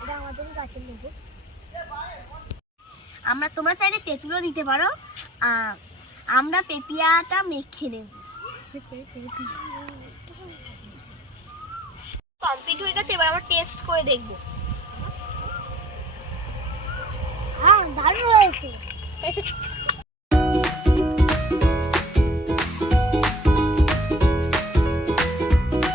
এটা আমাদের গাছের লেবু। তোমরা চাইলে তেঁতুলও দিতে পারো। আমরা পেঁপিয়াটা মেখে নেব। কমপ্লিট হয়ে গেছে, এবার আমরা টেস্ট করে দেখবো। হ্যাঁ, দারুণ হয়েছে।